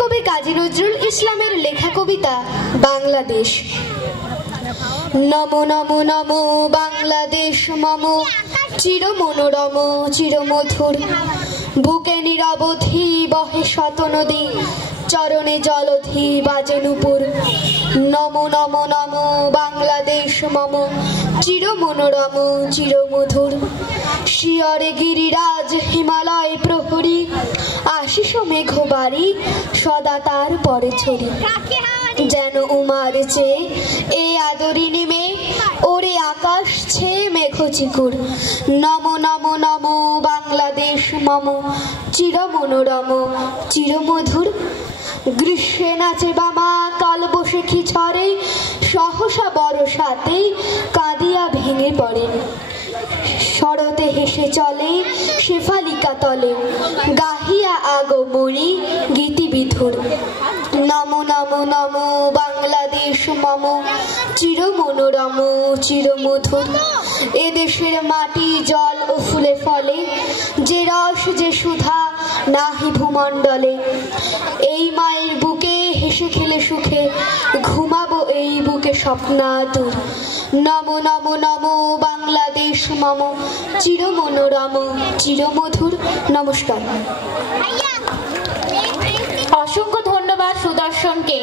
কবি কাজী নজরুল ইসলামের লেখা কবিতা বাংলাদেশ। নমো নমো নমো বাংলাদেশ মম, চির মনোরম চির মধুর। বুকে নিরবধি বহে শত নদী, চরণে জলধি বাজে নূপুর। নমো নমো নমো বাংলাদেশ মম, চির মনোরম চির মধুর। শিয়রে গিরিরাজ হিমালয় প্রহরী, আশিস মেঘবাড়ি সদা তার পরে ছড়ি। যেন উমার চেয়ে এ আদরি নেমে, ওরে আকাশ ছেয়ে মেঘ চিকুর। নমো নমো নমো বাংলাদেশ মম, চির মনোরম চির মধুর। গ্রীষ্মে নাচে বামা কাল বৈশাখী ঝড়ে, সহসা বর্ষাতে কাঁদিয়া ভেঙে পড়ে। শরতে হেসে চলে শেফালিকা তলে, গাহিয়া আগমনী গীতি বিধুর। নমো নমো নমো বাংলাদেশ মম, চির মনোরম চির মধুর। এদেশের মাটি জল ও ফুলে ফলে, যে রস যে সুধা নাহি ভূমণ্ডলে। এই মায়ের বুকে হেসে খেলে সুখে, ঘুমাবো এই বুকে স্বপ্নাতুর। নমো নমো নমো বাংলাদেশ মম, চির মনোরম চির মধুর। নমস্কার। অসংখ্য ধন্যবাদ সুদর্শনকে।